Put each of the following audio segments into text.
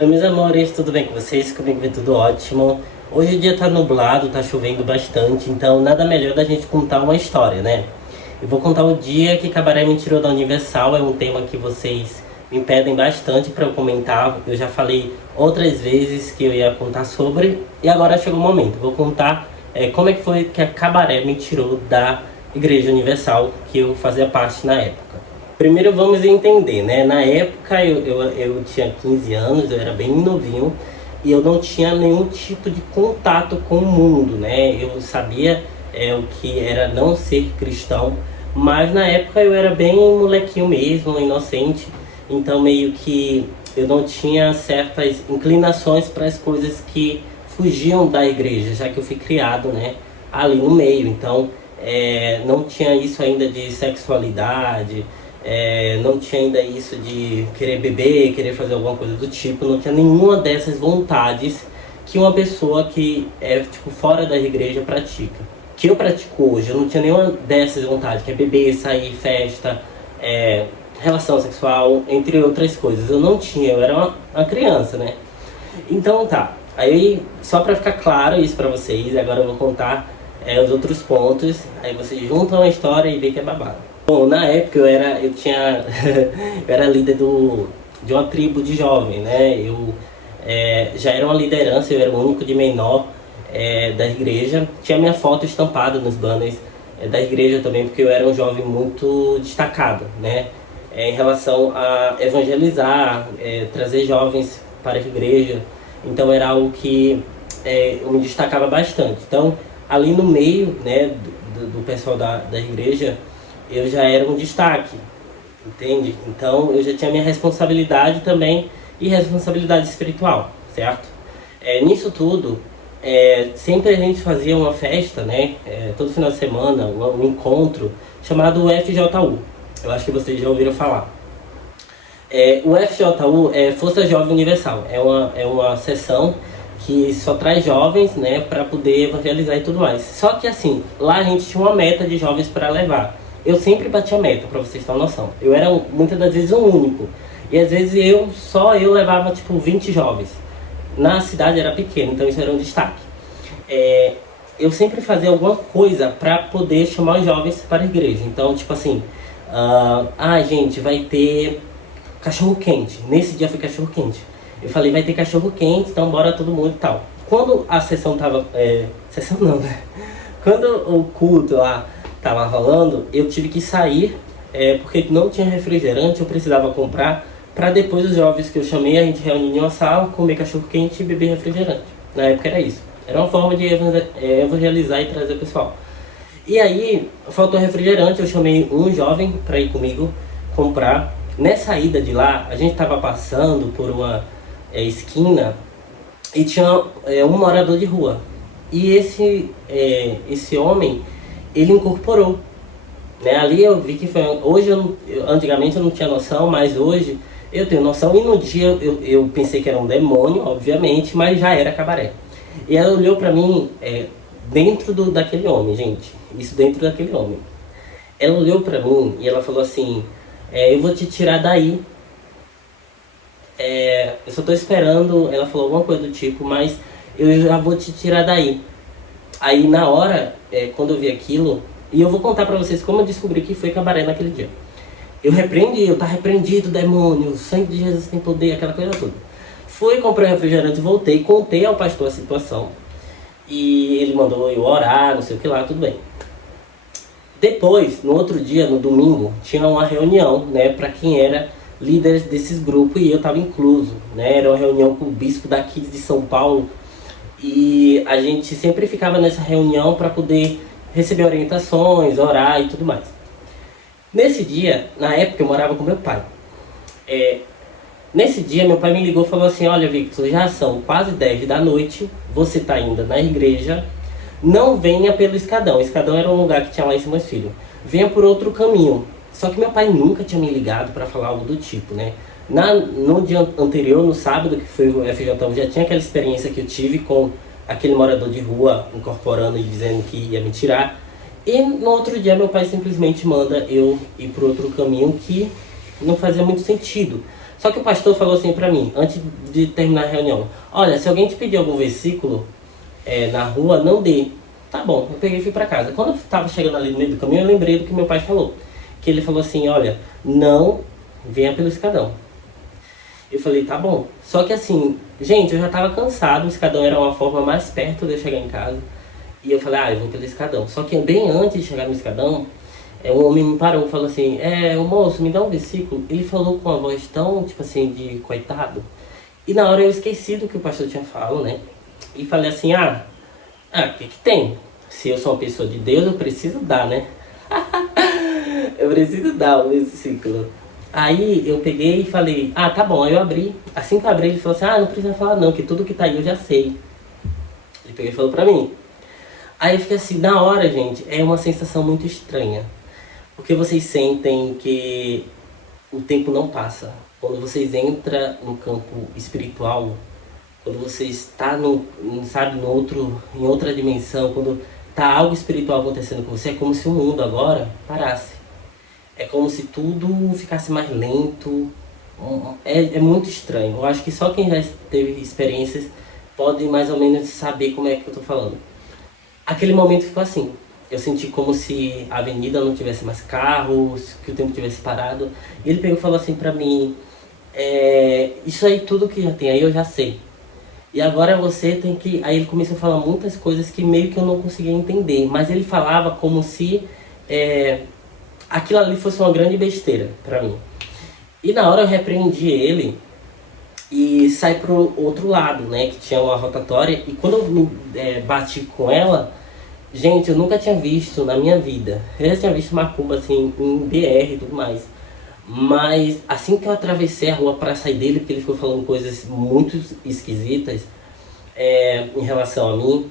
Oi, meus amores, tudo bem com vocês? Comigo vai tudo ótimo. Hoje o dia tá nublado, tá chovendo bastante, então nada melhor da gente contar uma história, né? Eu vou contar o dia que Cabaré me tirou da Universal, é um tema que vocês me pedem bastante para eu comentar. Eu já falei outras vezes que eu ia contar sobre, e agora chegou o momento. Vou contar como é que foi que a Cabaré me tirou da Igreja Universal, que eu fazia parte na época. Primeiro vamos entender, né? Na época eu tinha 15 anos, eu era bem novinho e eu não tinha nenhum tipo de contato com o mundo, né? Eu sabia o que era não ser cristão, mas na época eu era bem molequinho mesmo, inocente, então meio que eu não tinha certas inclinações para as coisas que fugiam da igreja, já que eu fui criado, né, ali no meio. Então não tinha isso ainda de sexualidade, não tinha ainda isso de querer beber, querer fazer alguma coisa do tipo, não tinha nenhuma dessas vontades que uma pessoa que é tipo fora da igreja pratica. Que eu pratico hoje, eu não tinha nenhuma dessas vontades, que é beber, sair, festa, relação sexual, entre outras coisas. Eu não tinha, eu era uma criança, né? Então tá, aí só pra ficar claro isso pra vocês, agora eu vou contar os outros pontos, aí vocês juntam a história e vê que é babado. Bom, na época eu tinha, eu era líder de uma tribo de jovem, né? Eu já era uma liderança, eu era o único de menor da igreja. Tinha minha foto estampada nos banners da igreja também, porque eu era um jovem muito destacado, né? Em relação a evangelizar, trazer jovens para a igreja. Então era algo que eu me destacava bastante. Então, ali no meio, né, do pessoal da igreja, eu já era um destaque, entende? Então eu já tinha minha responsabilidade também e responsabilidade espiritual, certo? Nisso tudo, sempre a gente fazia uma festa, né? Todo final de semana, um encontro chamado FJU. Eu acho que vocês já ouviram falar. O FJU é Força Jovem Universal. É uma sessão que só traz jovens, né, para poder evangelizar e tudo mais. Só que assim, lá a gente tinha uma meta de jovens para levar. Eu sempre bati a meta, para vocês terem noção. Eu era muitas das vezes o único. E às vezes eu levava tipo 20 jovens. Na cidade era pequena, então isso era um destaque. Eu sempre fazia alguma coisa para poder chamar os jovens para a igreja. Então, tipo assim, gente, vai ter cachorro quente. Nesse dia foi cachorro quente. Eu falei, vai ter cachorro quente, então bora todo mundo e tal. Quando a sessão tava... sessão não, né? Quando o culto lá tava rolando, eu tive que sair, porque não tinha refrigerante, eu precisava comprar, para depois os jovens que eu chamei, a gente reunir em uma sala, comer cachorro quente e beber refrigerante. Na época era isso. Era uma forma de evangelizar e trazer o pessoal. E aí, faltou refrigerante, eu chamei um jovem para ir comigo comprar. Nessa ida de lá, a gente tava passando por uma esquina e tinha um morador de rua. E esse homem, ele incorporou, né? Ali eu vi que foi... Hoje, antigamente eu não tinha noção, mas hoje eu tenho noção. E no dia eu pensei que era um demônio, obviamente, mas já era Cabaré. E ela olhou pra mim dentro daquele homem, gente. Isso dentro daquele homem. Ela olhou pra mim e ela falou assim, eu vou te tirar daí. Eu só tô esperando, ela falou alguma coisa do tipo, mas eu já vou te tirar daí. Aí na hora, quando eu vi aquilo, e eu vou contar pra vocês como eu descobri que foi Cabaré naquele dia. Eu tá repreendido, demônio, o sangue de Jesus tem poder, aquela coisa toda. Fui, comprei um refrigerante, voltei, contei ao pastor a situação. E ele mandou eu orar, não sei o que lá, tudo bem. Depois, no outro dia, no domingo, tinha uma reunião, né, pra quem era líderes desses grupos, e eu tava incluso, né? Era uma reunião com o bispo daqui de São Paulo. E a gente sempre ficava nessa reunião para poder receber orientações, orar e tudo mais. Nesse dia, na época eu morava com meu pai. Nesse dia meu pai me ligou e falou assim, olha Victor, já são quase 10 da noite, você tá ainda na igreja, não venha pelo escadão. O escadão era um lugar que tinha lá em cima dos filhos. Venha por outro caminho. Só que meu pai nunca tinha me ligado para falar algo do tipo, né? No dia anterior, no sábado, que foi o FJ, já tinha aquela experiência que eu tive com aquele morador de rua incorporando e dizendo que ia me tirar. E no outro dia meu pai simplesmente manda eu ir por outro caminho que não fazia muito sentido. Só que o pastor falou assim pra mim, antes de terminar a reunião: olha, se alguém te pedir algum versículo na rua, não dê. Tá bom, eu peguei e fui pra casa. Quando eu tava chegando ali no meio do caminho, eu lembrei do que meu pai falou. Que ele falou assim: olha, não venha pelo escadão. Eu falei: tá bom. Só que assim, gente, eu já tava cansado, o escadão era uma forma mais perto de eu chegar em casa. E eu falei: eu vou pelo escadão. Só que bem antes de chegar no escadão, um homem me parou e falou assim: o moço, me dá um versículo. Ele falou com uma voz tão, tipo assim, de coitado. E na hora eu esqueci do que o pastor tinha falado, né? E falei assim: o que tem? Se eu sou uma pessoa de Deus, eu preciso dar, né? Eu preciso dar o versículo. Aí eu peguei e falei: tá bom. Aí eu abri. Assim que eu abri, ele falou assim: não precisa falar não, que tudo que tá aí eu já sei. Ele pegou e falou pra mim. Aí eu fiquei assim, na hora, gente, é uma sensação muito estranha. Porque vocês sentem que o tempo não passa. Quando vocês entram no campo espiritual, quando você está sabe, em outra dimensão, quando tá algo espiritual acontecendo com você, é como se o mundo agora parasse. É como se tudo ficasse mais lento. É muito estranho. Eu acho que só quem já teve experiências pode mais ou menos saber como é que eu tô falando. Aquele momento ficou assim. Eu senti como se a avenida não tivesse mais carros, que o tempo tivesse parado. E ele pegou e falou assim pra mim: isso aí tudo que já tem aí eu já sei. E agora você tem que... Aí ele começou a falar muitas coisas que meio que eu não conseguia entender. Mas ele falava como se aquilo ali fosse uma grande besteira pra mim. E na hora eu repreendi ele e saí pro outro lado, né? Que tinha uma rotatória. E quando eu me bati com ela... Gente, eu nunca tinha visto na minha vida. Eu já tinha visto macumba assim em BR e tudo mais. Mas assim que eu atravessei a rua para sair dele, porque ele ficou falando coisas muito esquisitas em relação a mim,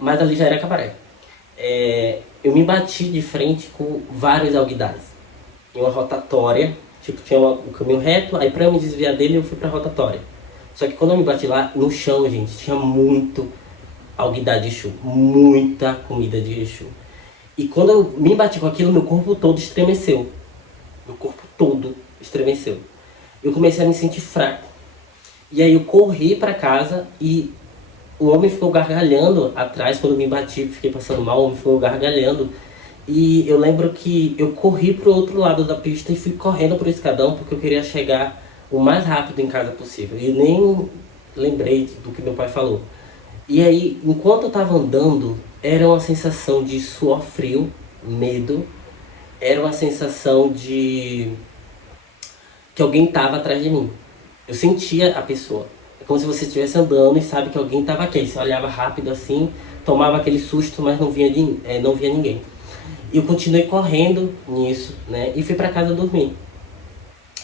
mas ali já era cabaré. Eu me bati de frente com vários alguidades. Em uma rotatória, tipo, tinha um caminho reto, aí pra eu me desviar dele eu fui pra rotatória. Só que quando eu me bati lá, no chão, gente, tinha muito alguidade de Exu, muita comida de Exu. E quando eu me bati com aquilo, meu corpo todo estremeceu. Meu corpo todo estremeceu. Eu comecei a me sentir fraco. E aí eu corri pra casa e o homem ficou gargalhando atrás. Quando eu me bati, fiquei passando mal, o homem ficou gargalhando. E eu lembro que eu corri pro outro lado da pista e fui correndo pro escadão porque eu queria chegar o mais rápido em casa possível. E nem lembrei do que meu pai falou. E aí, enquanto eu tava andando, era uma sensação de suor frio, medo. Era uma sensação de que alguém tava atrás de mim. Eu sentia a pessoa. É como se você estivesse andando e sabe que alguém tava aqui. Aí você olhava rápido assim, tomava aquele susto, mas não via ninguém. E eu continuei correndo nisso, né? E fui pra casa dormir.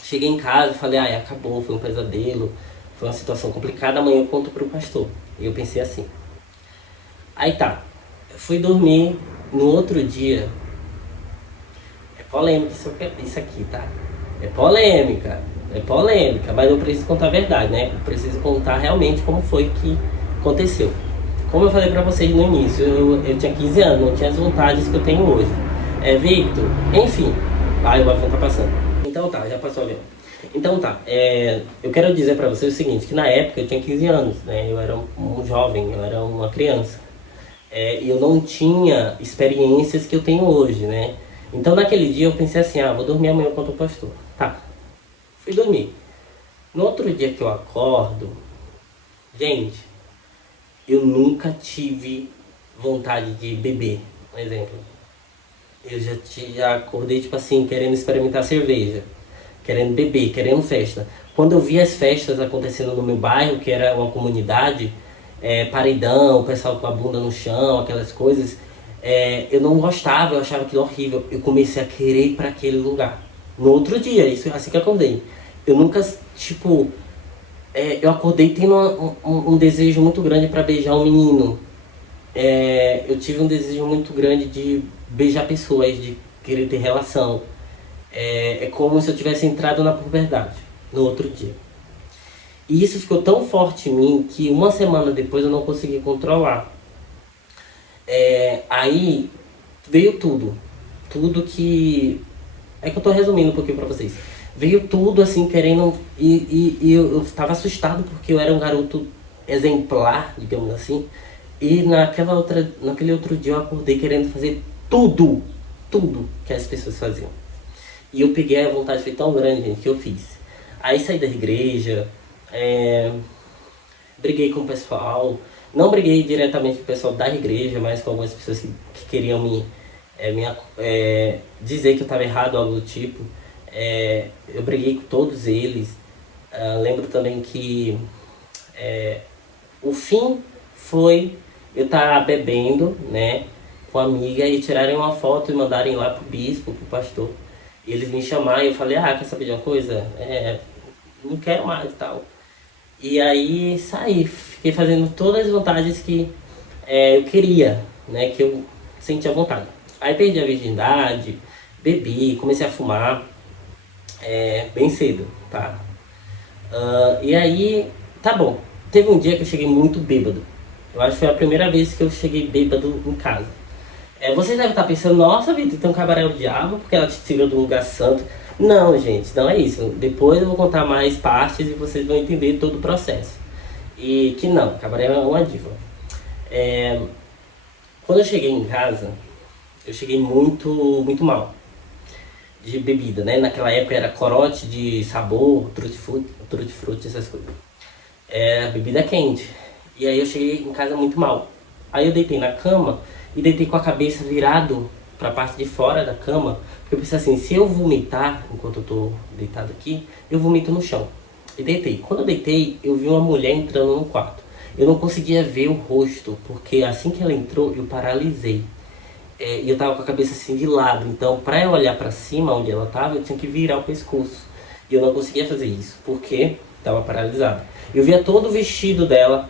Cheguei em casa e falei: acabou, foi um pesadelo. Foi uma situação complicada, amanhã eu conto pro pastor. E eu pensei assim. Aí tá, eu fui dormir, no outro dia... É polêmica isso aqui, tá? É polêmica, mas eu preciso contar a verdade, né? Eu preciso contar realmente como foi que aconteceu. Como eu falei pra vocês no início, eu tinha 15 anos, não tinha as vontades que eu tenho hoje. Victor, enfim. O avião tá passando. Então tá, já passou o avião. Então tá, eu quero dizer pra vocês o seguinte, que na época eu tinha 15 anos, né? Eu era um jovem, eu era uma criança. E eu não tinha experiências que eu tenho hoje, né? Então naquele dia eu pensei assim: vou dormir amanhã enquanto o pastor. Tá, fui dormir. No outro dia que eu acordo, gente, eu nunca tive vontade de beber, por exemplo. Eu já acordei, tipo assim, querendo experimentar cerveja, querendo beber, querendo festa. Quando eu vi as festas acontecendo no meu bairro, que era uma comunidade, paredão, o pessoal com a bunda no chão, aquelas coisas, eu não gostava, eu achava aquilo horrível. Eu comecei a querer ir para aquele lugar. No outro dia, isso assim que eu acordei. Eu nunca, tipo, eu acordei tendo um desejo muito grande para beijar um menino. Eu tive um desejo muito grande de beijar pessoas, de querer ter relação. É como se eu tivesse entrado na puberdade no outro dia. E isso ficou tão forte em mim que uma semana depois eu não consegui controlar. Aí veio tudo que... É que eu tô resumindo um pouquinho pra vocês. veio tudo assim, querendo. E eu tava assustado porque eu era um garoto exemplar, digamos assim. E naquele outro dia eu acordei querendo fazer tudo, tudo que as pessoas faziam. E eu peguei a vontade, foi tão grande, gente, que eu fiz. Aí saí da igreja, é, briguei com o pessoal. Não briguei diretamente com o pessoal da igreja, mas com algumas pessoas que queriam dizer que eu estava errado, algo do tipo. Eu briguei com todos eles. Lembro também que o fim foi eu estar bebendo, né, com a amiga e tirarem uma foto e mandarem lá pro bispo, pro pastor. E eles me chamaram e eu falei, quer saber de uma coisa? Não quero mais e tal. E aí saí, fiquei fazendo todas as vontades que eu queria, né, que eu sentia vontade. Aí perdi a virgindade, bebi, comecei a fumar bem cedo, tá? E aí, tá bom. Teve um dia que eu cheguei muito bêbado. Eu acho que foi a primeira vez que eu cheguei bêbado em casa. Vocês devem estar pensando, nossa, Vitor, tem um cabaré do diabo porque ela te tirou do lugar santo. Não, gente, não é isso. Depois eu vou contar mais partes e vocês vão entender todo o processo. E que não, cabaré é uma diva. Quando eu cheguei em casa, eu cheguei muito, muito mal de bebida, né? Naquela época era corote de sabor, tutti-frutti, essas coisas. Bebida quente. E aí eu cheguei em casa muito mal. Aí eu deitei na cama e deitei com a cabeça virado pra parte de fora da cama. Porque eu pensei assim, se eu vomitar enquanto eu tô deitado aqui, eu vomito no chão. E deitei. Quando eu deitei, eu vi uma mulher entrando no quarto. Eu não conseguia ver o rosto, porque assim que ela entrou, eu paralisei. E eu tava com a cabeça assim de lado. Então, pra eu olhar pra cima, onde ela tava, eu tinha que virar o pescoço. E eu não conseguia fazer isso, porque tava paralisado. Eu via todo o vestido dela.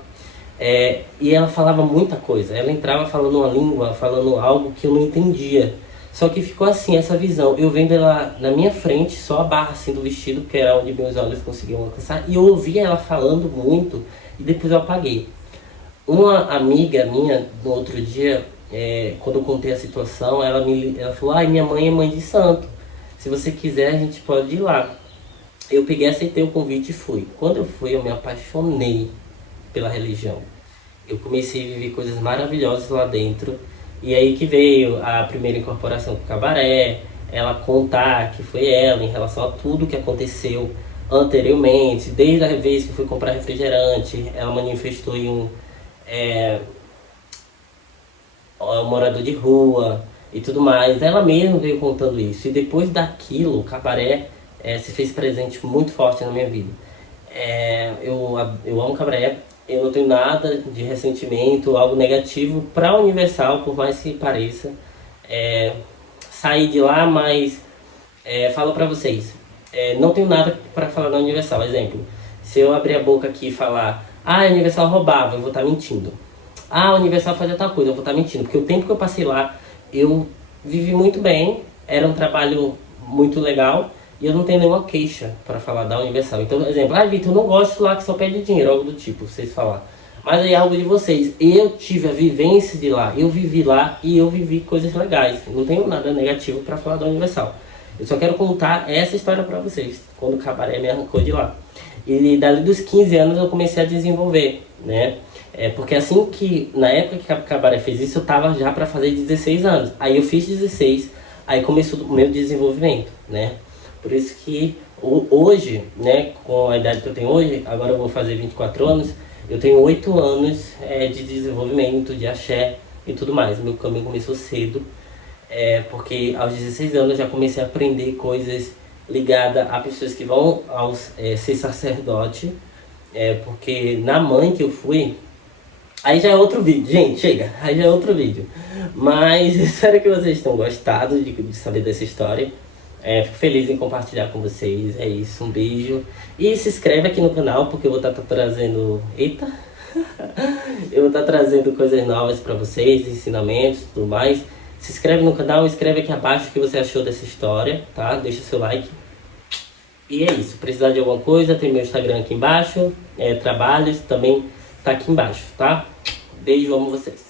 E ela falava muita coisa. Ela entrava falando uma língua, falando algo que eu não entendia. Só que ficou assim, essa visão. Eu vendo ela na minha frente, só a barra assim do vestido, que era onde meus olhos conseguiam alcançar. E eu ouvia ela falando muito, e depois eu apaguei. Uma amiga minha, no outro dia, quando eu contei a situação, ela falou, minha mãe é mãe de santo. Se você quiser, a gente pode ir lá. Eu peguei, aceitei o convite e fui. Quando eu fui, eu me apaixonei pela religião. Eu comecei a viver coisas maravilhosas lá dentro. E aí que veio a primeira incorporação com o cabaré, ela contar que foi ela em relação a tudo que aconteceu anteriormente, desde a vez que fui comprar refrigerante, ela manifestou em um morador de rua e tudo mais. Ela mesma veio contando isso. E depois daquilo, o cabaré se fez presente muito forte na minha vida. Eu amo cabaré. Eu não tenho nada de ressentimento, algo negativo para a Universal, por mais que pareça. Saí de lá, mas falo para vocês, não tenho nada para falar da Universal. Exemplo, se eu abrir a boca aqui e falar, a Universal roubava, eu vou estar mentindo. A Universal fazia tal coisa, eu vou estar mentindo. Porque o tempo que eu passei lá, eu vivi muito bem, era um trabalho muito legal. E eu não tenho nenhuma queixa para falar da Universal. Então, por exemplo, Vitor, eu não gosto lá que só pede dinheiro, algo do tipo, vocês falar. Mas aí é algo de vocês. Eu tive a vivência de lá, eu vivi lá e eu vivi coisas legais. Não tenho nada negativo para falar da Universal. Eu só quero contar essa história para vocês, quando o cabaré me arrancou de lá. E dali dos 15 anos eu comecei a desenvolver, né? Porque assim que, na época que o cabaré fez isso, eu tava já para fazer 16 anos. Aí eu fiz 16, aí começou o meu desenvolvimento, né? Por isso que hoje, né, com a idade que eu tenho hoje, agora eu vou fazer 24 anos, eu tenho 8 anos de desenvolvimento, de axé e tudo mais. Meu caminho começou cedo, porque aos 16 anos eu já comecei a aprender coisas ligadas a pessoas que vão ser sacerdote, porque na mãe que eu fui, aí já é outro vídeo, gente, chega, aí já é outro vídeo. Mas espero que vocês tenham gostado de saber dessa história. Fico feliz em compartilhar com vocês, é isso, um beijo. E se inscreve aqui no canal, porque eu vou estar trazendo... Eita! Eu vou estar trazendo coisas novas para vocês, ensinamentos e tudo mais. Se inscreve no canal, escreve aqui abaixo o que você achou dessa história, tá? Deixa seu like. E é isso, precisar de alguma coisa, tem meu Instagram aqui embaixo, trabalhos também tá aqui embaixo, tá? Beijo, amo vocês.